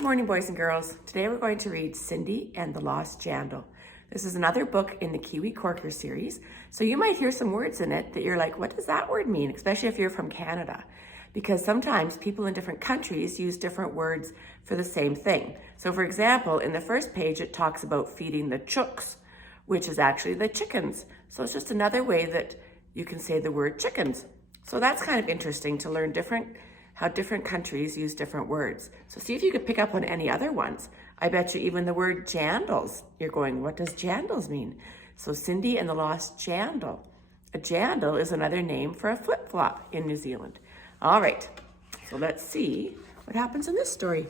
Good morning, boys and girls. Today we're going to read Cindy and the Lost Jandal. This is another book in the Kiwi Corker series. So you might hear some words in it that you're like, what does that word mean? Especially if you're from Canada. Because sometimes people in different countries use different words for the same thing. So for example, in the first page, it talks about feeding the chooks, which is actually the chickens. So it's just another way that you can say the word chickens. So that's kind of interesting to learn how different countries use different words. So see if you could pick up on any other ones. I bet you even the word jandals, you're going, what does jandals mean? So Cindy and the Lost Jandal. A jandal is another name for a flip-flop in New Zealand. All right, so let's see what happens in this story.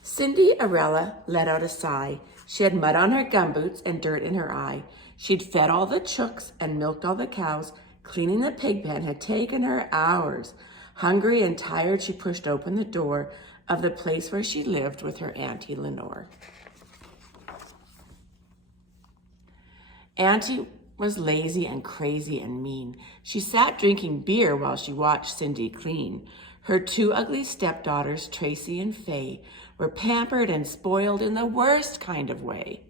Cinderella let out a sigh. She had mud on her gumboots and dirt in her eye. She'd fed all the chooks and milked all the cows. Cleaning the pig pen had taken her hours. Hungry and tired, she pushed open the door of the place where she lived with her Auntie Lenore. Auntie was lazy and crazy and mean. She sat drinking beer while she watched Cindy clean. Her two ugly stepdaughters, Tracy and Fay, were pampered and spoiled in the worst kind of way.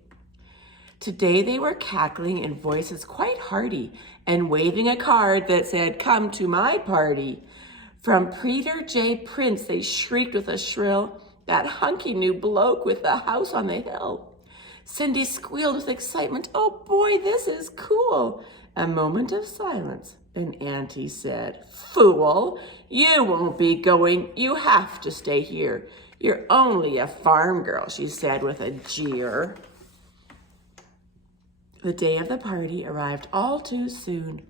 Today they were cackling in voices quite hearty and waving a card that said, "Come to my party." From Peter J. Prince, they shrieked with a shrill, "That hunky new bloke with the house on the hill." Cindy squealed with excitement, "Oh boy, this is cool." A moment of silence, and Auntie said, "Fool, you won't be going. You have to stay here. You're only a farm girl," she said with a jeer. The day of the party arrived all too soon.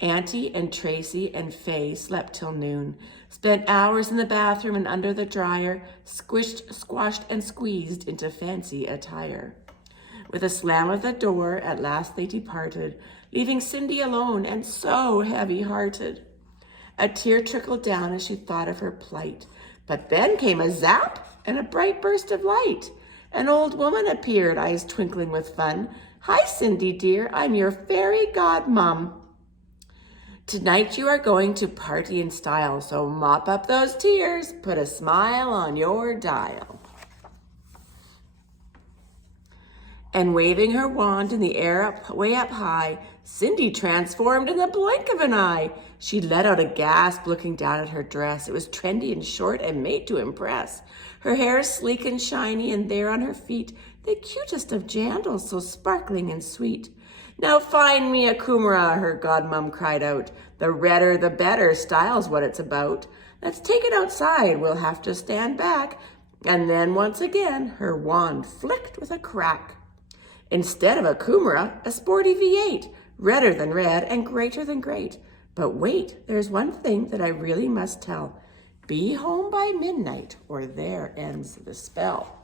Auntie and Tracy and Fay slept till noon, spent hours in the bathroom and under the dryer, squished, squashed, and squeezed into fancy attire. With a slam of the door, at last they departed, leaving Cindy alone and so heavy-hearted. A tear trickled down as she thought of her plight, but then came a zap and a bright burst of light. An old woman appeared, eyes twinkling with fun. "Hi, Cindy dear, I'm your fairy godmum. Tonight you are going to party in style, so mop up those tears, put a smile on your dial." And waving her wand in the air way up high, Cindy transformed in the blink of an eye. She let out a gasp looking down at her dress. It was trendy and short and made to impress. Her hair sleek and shiny, and there on her feet, the cutest of jandals, so sparkling and sweet. "Now find me a kumara," her godmum cried out. "The redder the better, style's what it's about. Let's take it outside, we'll have to stand back." And then once again, her wand flicked with a crack. Instead of a kumara, a sporty V8, redder than red and greater than great. But wait, there's one thing that I really must tell. Be home by midnight, or there ends the spell.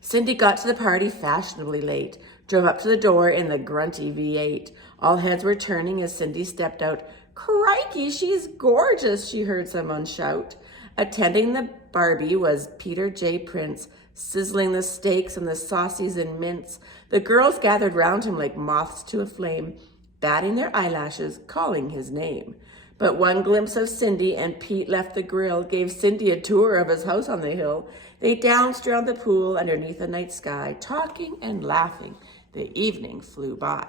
Cindy got to the party fashionably late, drove up to the door in the grunty V8. All heads were turning as Cindy stepped out. "Crikey, she's gorgeous," she heard someone shout. Attending the Barbie was Peter J. Prince, sizzling the steaks and the saucies and mince. The girls gathered round him like moths to a flame, batting their eyelashes, calling his name. But one glimpse of Cindy and Pete left the grill, gave Cindy a tour of his house on the hill. They danced around the pool underneath the night sky, talking and laughing. The evening flew by.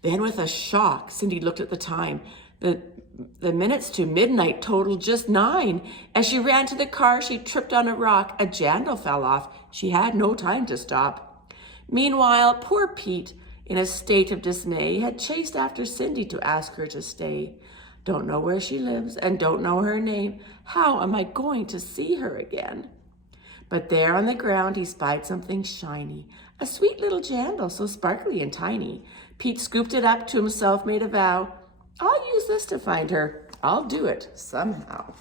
Then with a shock, Cindy looked at the time. The minutes to midnight totaled just 9. As she ran to the car, she tripped on a rock. A jandal fell off. She had no time to stop. Meanwhile, poor Pete, in a state of dismay, had chased after Cindy to ask her to stay. "Don't know where she lives and don't know her name. How am I going to see her again?" But there on the ground he spied something shiny, a sweet little jandal, so sparkly and tiny. Pete scooped it up, to himself made a vow. "I'll use this to find her. I'll do it somehow."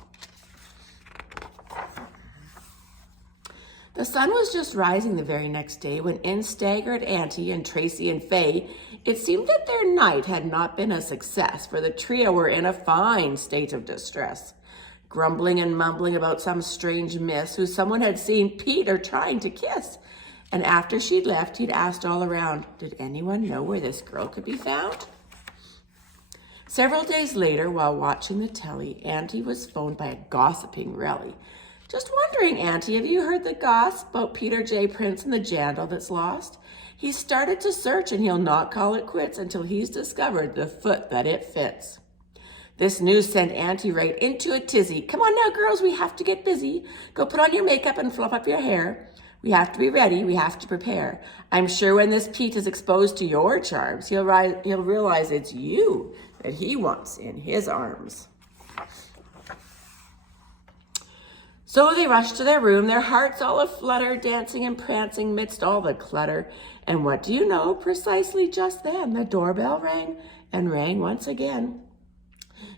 The sun was just rising the very next day when in staggered Auntie and Tracy and Fay. It seemed that their night had not been a success, for the trio were in a fine state of distress, grumbling and mumbling about some strange miss who someone had seen Peter trying to kiss. And after she'd left, he'd asked all around, did anyone know where this girl could be found? Several days later, while watching the telly, Auntie was phoned by a gossiping Relly. Just wondering, Auntie, have you heard the gossip about Peter J. Prince and the Jandal that's lost? He's started to search and he'll not call it quits until he's discovered the foot that it fits. This news sent Auntie right into a tizzy. Come on now, girls, we have to get busy. Go put on your makeup and fluff up your hair. We have to be ready. We have to prepare. I'm sure when this Pete is exposed to your charms, he'll realize it's you that he wants in his arms. So they rushed to their room, their hearts all aflutter, dancing and prancing midst all the clutter. And what do you know? Precisely just then, the doorbell rang and rang once again.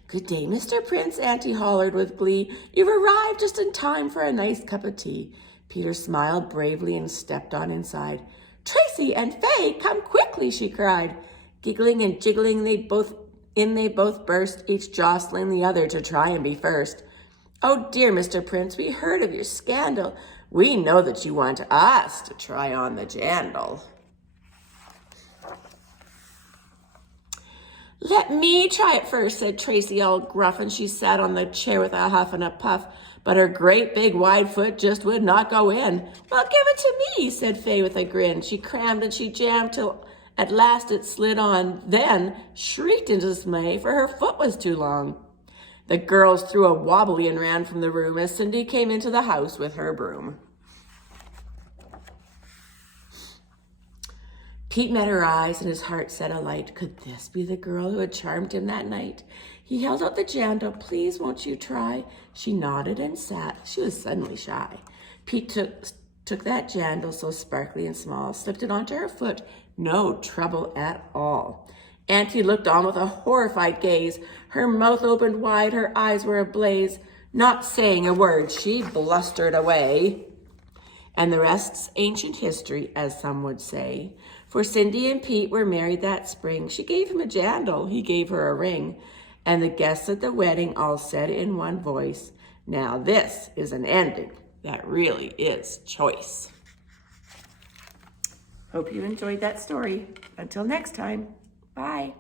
Good day, Mr. Prince, Auntie hollered with glee. You've arrived just in time for a nice cup of tea. Peter smiled bravely and stepped on inside. Tracy and Faye, come quickly, she cried. Giggling and jiggling, they both burst, each jostling the other to try and be first. Oh dear, Mr. Prince, we heard of your scandal. We know that you want us to try on the Jandal. Let me try it first, said Tracy all gruff, and she sat on the chair with a huff and a puff, but her great big wide foot just would not go in. Well, give it to me, said Faye with a grin. She crammed and she jammed till at last it slid on, then shrieked in dismay, for her foot was too long. The girls threw a wobbly and ran from the room as Cindy came into the house with her broom. Pete met her eyes and his heart set alight. Could this be the girl who had charmed him that night? He held out the Jandal. Please, won't you try? She nodded and sat. She was suddenly shy. Pete took that Jandal, so sparkly and small, slipped it onto her foot. No trouble at all. Auntie looked on with a horrified gaze. Her mouth opened wide, her eyes were ablaze. Not saying a word, she blustered away. And the rest's ancient history, as some would say. For Cindy and Pete were married that spring. She gave him a Jandal, he gave her a ring. And the guests at the wedding all said in one voice, now this is an ending that really is choice. Hope you enjoyed that story. Until next time, bye.